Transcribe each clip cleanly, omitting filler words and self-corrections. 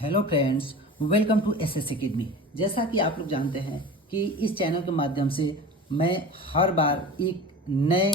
Hello friends, welcome to S academy. जैसा कि आप लोग जानते हैं कि इस चैनल के माध्यम से मैं हर बार एक नए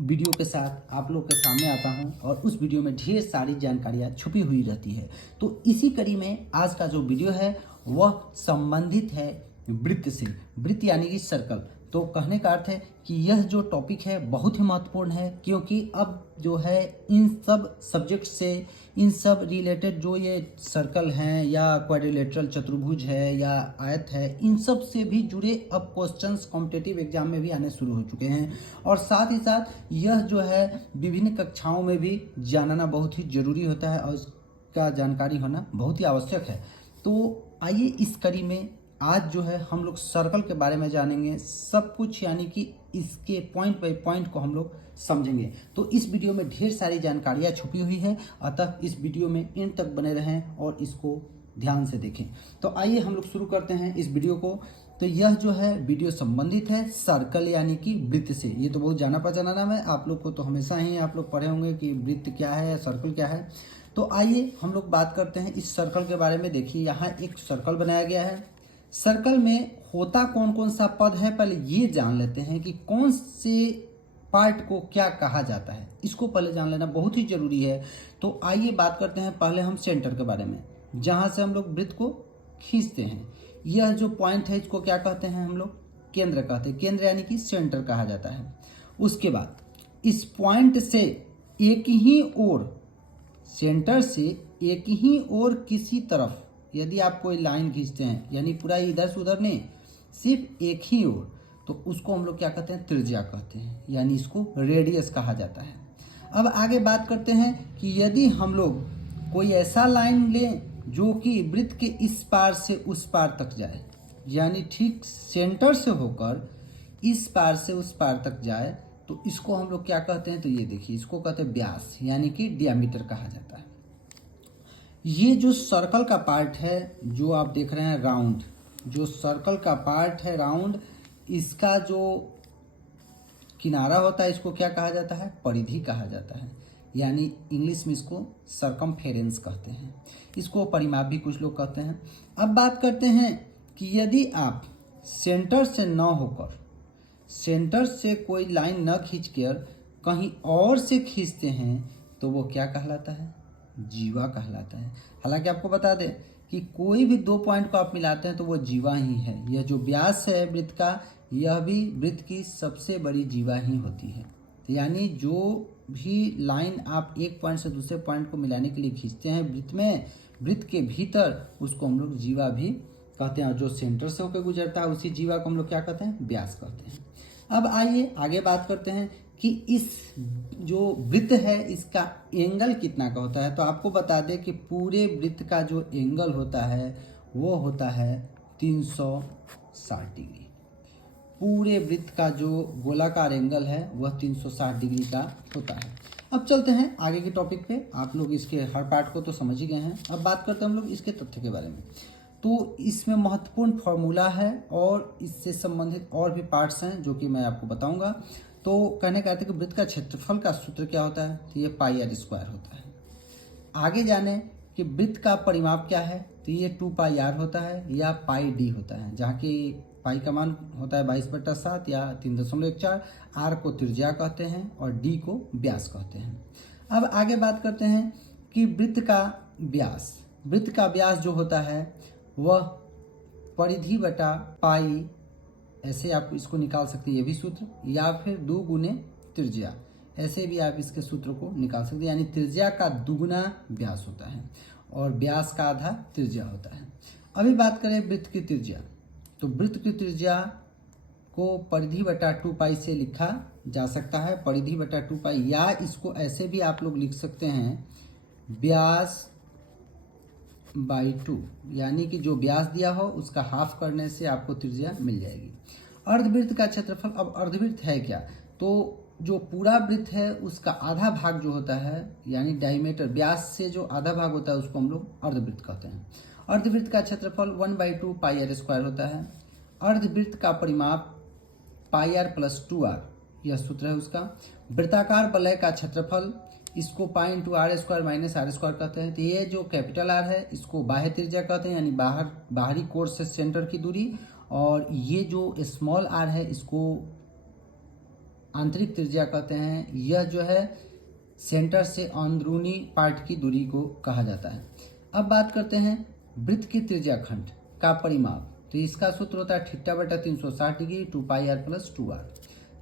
वीडियो के साथ आप लोग के सामने आता हूं और उस वीडियो में ढेर सारी जानकारियां छुपी हुई रहती है। तो इसी कड़ी में आज का जो वीडियो है वह संबंधित है वृत्त से। वृत्त यानी कि सर्कल। तो कहने का अर्थ है कि यह जो टॉपिक है बहुत ही महत्वपूर्ण है, क्योंकि अब जो है इन सब सब्जेक्ट से, इन सब रिलेटेड जो ये सर्कल हैं या क्वाड्रिलेटरल चतुर्भुज है या आयत है, इन सब से भी जुड़े अब क्वेश्चंस कॉम्पिटिटिव एग्जाम में भी आने शुरू हो चुके हैं। और साथ ही साथ यह जो है विभिन्न कक्षाओं में भी जानना बहुत ही ज़रूरी होता है और इसका जानकारी होना बहुत ही आवश्यक है। तो आइए इस कड़ी में आज जो है हम लोग सर्कल के बारे में जानेंगे सब कुछ, यानी कि इसके पॉइंट बाय पॉइंट को हम लोग समझेंगे। तो इस वीडियो में ढेर सारी जानकारियाँ छुपी हुई है, अतः इस वीडियो में इन तक बने रहें और इसको ध्यान से देखें। तो आइए हम लोग शुरू करते हैं इस वीडियो को। तो यह जो है वीडियो संबंधित है सर्कल यानी कि वृत्त से। ये तो बहुत जाना पहचाना नाम है, आप लोग को तो हमेशा ही आप लोग पढ़े होंगे कि वृत्त क्या है, सर्कल क्या है। तो आइए हम लोग बात करते हैं इस सर्कल के बारे में। देखिए यहाँ एक सर्कल बनाया गया है। सर्कल में होता कौन कौन सा पद है, पहले ये जान लेते हैं कि कौन से पार्ट को क्या कहा जाता है, इसको पहले जान लेना बहुत ही जरूरी है। तो आइए बात करते हैं पहले हम सेंटर के बारे में, जहां से हम लोग वृत्त को खींचते हैं। यह जो पॉइंट है इसको क्या कहते हैं हम लोग? केंद्र कहते हैं। केंद्र यानी कि सेंटर कहा जाता है। उसके बाद इस पॉइंट से एक ही ओर, सेंटर से एक ही ओर किसी तरफ यदि आप कोई लाइन खींचते हैं, यानी पूरा इधर से उधर नहीं, सिर्फ एक ही ओर, तो उसको हम लोग क्या कहते हैं? त्रिज्या कहते हैं, यानी इसको रेडियस कहा जाता है। अब आगे बात करते हैं कि यदि हम लोग कोई ऐसा लाइन लें जो कि वृत्त के इस पार से उस पार तक जाए, यानी ठीक सेंटर से होकर इस पार से उस पार तक जाए, तो इसको हम लोग क्या कहते हैं? तो ये देखिए, इसको कहते हैं व्यास, यानी कि डियामीटर कहा जाता है। ये जो सर्कल का पार्ट है जो आप देख रहे हैं राउंड, जो सर्कल का पार्ट है राउंड, इसका जो किनारा होता है इसको क्या कहा जाता है? परिधि कहा जाता है, यानी इंग्लिश में इसको सरकमफेरेंस कहते हैं। इसको परिमाप भी कुछ लोग कहते हैं। अब बात करते हैं कि यदि आप सेंटर से न होकर, सेंटर से कोई लाइन न खींचकर कहीं और से खींचते हैं तो वो क्या कहलाता है? जीवा कहलाता है। हालांकि आपको बता दें कि कोई भी दो पॉइंट को आप मिलाते हैं तो वो जीवा ही है। यह जो व्यास है वृत्त का, यह भी वृत्त की सबसे बड़ी जीवा ही होती है। यानी जो भी लाइन आप एक पॉइंट से दूसरे पॉइंट को मिलाने के लिए खींचते हैं वृत्त में, वृत्त के भीतर, उसको हम लोग जीवा भी कहते हैं। और जो सेंटर से होकर गुजरता है उसी जीवा को हम लोग क्या कहते हैं? व्यास कहते हैं। अब आइए आगे बात करते हैं कि इस जो वृत्त है इसका एंगल कितना का होता है। तो आपको बता दें कि पूरे वृत्त का जो एंगल होता है वो होता है 360 डिग्री। पूरे वृत्त का जो गोलाकार एंगल है वह 360 डिग्री का होता है। अब चलते हैं आगे के टॉपिक पे। आप लोग इसके हर पार्ट को तो समझ ही गए हैं। अब बात करते हैं हम लोग इसके तथ्य के बारे में। तो इसमें महत्वपूर्ण फॉर्मूला है और इससे संबंधित और भी पार्ट्स हैं जो कि मैं आपको बताऊंगा। तो कहने का अर्थ है कि वृत्त का क्षेत्रफल का सूत्र क्या होता है? तो ये पाई आर स्क्वायर होता है। आगे जाने कि वृत्त का परिमाप क्या है, तो ये 2 पाई आर होता है या पाई डी होता है, जहाँ की पाई का मान होता है 22/7 या 3.14। आर को त्रिज्या कहते हैं और डी को व्यास कहते हैं। अब आगे बात करते हैं कि वृत्त का व्यास। वृत्त का व्यास जो होता है वह परिधि बटा पाई, ऐसे आप इसको निकाल सकते हैं, ये भी सूत्र, या फिर 2 गुने त्रिज्या, ऐसे भी आप इसके सूत्र को निकाल सकते हैं। यानी त्रिज्या का दुगुना व्यास होता है और व्यास का आधा त्रिज्या होता है। अभी बात करें वृत्त की त्रिज्या। तो वृत्त की त्रिज्या को परिधि बटा 2 पाई से लिखा जा सकता है, परिधि बटा 2 पाई, या इसको ऐसे भी आप लोग लिख सकते हैं व्यास बाई 2, यानी कि जो व्यास दिया हो उसका हाफ करने से आपको त्रिज्या मिल जाएगी। अर्धवृत्त का क्षेत्रफल। अब अर्धवृत्त है क्या? तो जो पूरा वृत्त है उसका आधा भाग जो होता है, यानी डायमीटर, व्यास से जो आधा भाग होता है उसको हम लोग अर्धवृत्त कहते हैं। अर्धवृत्त का क्षेत्रफल 1/2 पाई आर स्क्वायर होता है। अर्धवृत्त का परिमाप पाई आर प्लस 2 आर, यह सूत्र है उसका। वृत्ताकार वलय का क्षेत्रफल इसको pi into R square minus R square कहते हैं। तो ये जो कैपिटल आर है इसको बाह्य त्रिज्या कहते हैं, यानी बाहरी कोर से सेंटर की दूरी, और ये जो स्मॉल आर है इसको आंतरिक त्रिज्या कहते हैं। यह जो है सेंटर से अंदरूनी पार्ट की दूरी को कहा जाता है। अब बात करते हैं वृत्त की त्रिज्या खंड का परिमाप। तो इसका सूत्र होता है थीटा बटा 360 degree 2 pi are plus 2 R.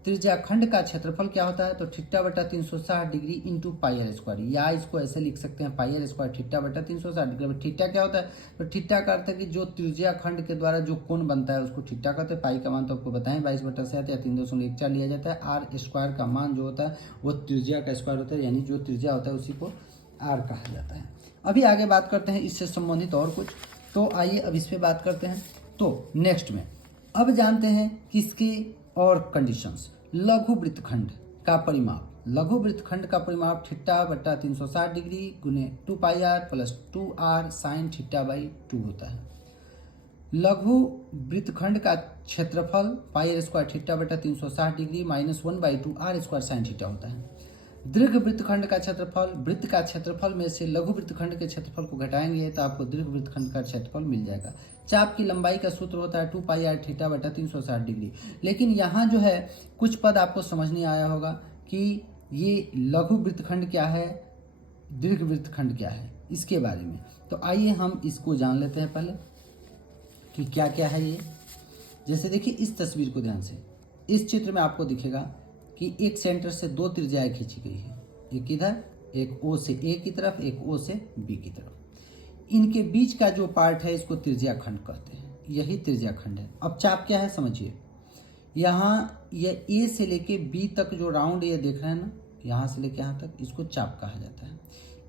त्रिज्या खंड का क्षेत्रफल क्या होता है? तो थीटा बटा 360 degree into pi R square, या इसको ऐसे लिख सकते हैं पाई आर स्क्वायर थीटा बटा 360 डिग्री। थीटा क्या होता है? तो थीटा का अर्थ है कि जो त्रिज्या खंड के द्वारा जो कोण बनता है उसको थीटा कहते हैं। पाई का मान तो आपको बताएं 22/7 या 3.14 लिया जाता है। आर स्क्वायर का मान जो होता है वो त्रिज्या का स्क्वायर होता है, यानी जो त्रिज्या होता है उसी को आर कहा जाता है। अभी आगे बात करते हैं इससे संबंधित और कुछ, तो आइए अब इस पर बात करते हैं। तो नेक्स्ट में अब जानते हैं किसकी और कंडीशंस। लघु वृत्तखंड का परिमाप। लघु वृत्तखंड का परिमाप थीटा बटा 360 डिग्री गुने 2 pi are plus 2 r sine theta by 2 होता है। लघु वृत्तखंड का क्षेत्रफल पाई आर स्क्वायर थीटा बटा 360 degree minus 1/2 R square sine theta होता है। दीर्घ वृत्तखंड का क्षेत्रफल, वृत्त का क्षेत्रफल में से लघु वृत्तखंड के क्षेत्रफल को घटाएंगे तो आपको दीर्घ वृत्तखंड का क्षेत्रफल मिल जाएगा। चाप की लंबाई का सूत्र होता है 2 पाई आर थीटा बटा 360 डिग्री। लेकिन यहाँ जो है कुछ पद आपको समझ नहीं आया होगा कि ये लघु वृत्तखंड क्या है, दीर्घ वृत्तखंड क्या है, इसके बारे में। तो आइए हम इसको जान लेते हैं पहले कि क्या क्या है ये। जैसे देखिए इस तस्वीर को ध्यान से, इस चित्र में आपको दिखेगा कि एक सेंटर से दो त्रिज्याएं खींची गई है, एक इधर, एक ओ से ए की तरफ, एक ओ से बी की तरफ। इनके बीच का जो पार्ट है इसको त्रिज्या खंड कहते हैं, यही त्रिज्या खंड है। अब चाप क्या है समझिए, यहाँ ये ए से लेके बी तक जो राउंड ये देख रहे हैं ना, यहाँ से लेके यहाँ तक, इसको चाप कहा जाता है।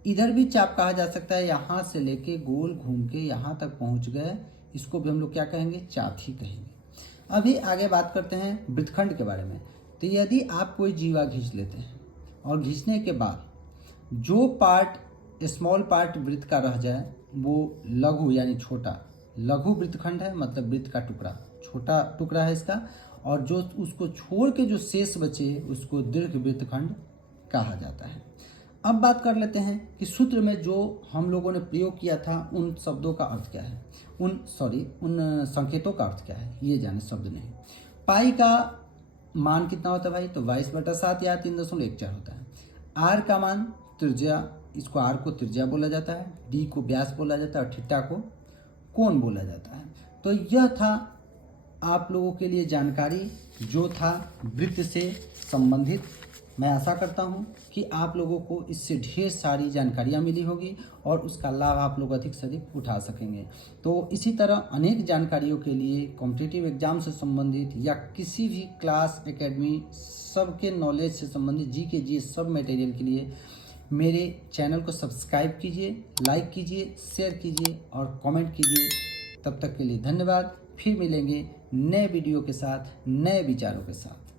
इधर भी चाप कहा जा सकता है, यहाँ से लेके गोल घूम के यहाँ तक पहुँच गए, इसको भी हम लोग क्या कहेंगे, चाप ही कहेंगे। अभी आगे बात करते हैं वृत्तखंड के बारे में। तो यदि आप कोई जीवा खींच लेते हैं और खींचने के बाद जो पार्ट स्मॉल पार्ट वृत्त का रह जाए वो लघु यानी छोटा लघु वृत्तखंड है, मतलब वृत्त का टुकड़ा, छोटा टुकड़ा है इसका, और जो उसको छोड़ के जो शेष बचे उसको दीर्घ वृत्तखंड कहा जाता है। अब बात कर लेते हैं कि सूत्र में जो हम लोगों ने प्रयोग किया था उन शब्दों का अर्थ क्या है, उन संकेतों का अर्थ क्या है, ये जाने शब्द नहीं। पाई का मान कितना होता है भाई, तो 22/7 या 3.14 होता है। आर का मान त्रिज्या, इसको आर को त्रिज्या बोला जाता है, डी को व्यास बोला जाता है और थीटा को कोण बोला जाता है। तो यह था आप लोगों के लिए जानकारी जो था वृत्त से संबंधित। मैं आशा करता हूं कि आप लोगों को इससे ढेर सारी जानकारियां मिली होगी और उसका लाभ आप लोग अधिक से अधिक उठा सकेंगे। तो इसी तरह अनेक जानकारियों के लिए कॉम्पिटिटिव एग्जाम से संबंधित या किसी भी क्लास एकेडमी सबके नॉलेज से संबंधित जी सब मटेरियल के लिए मेरे चैनल को सब्सक्राइब कीजिए, लाइक कीजिए, शेयर कीजिए और कमेंट कीजिए। तब तक के लिए धन्यवाद। फिर मिलेंगे नए वीडियो के साथ, नए विचारों के साथ।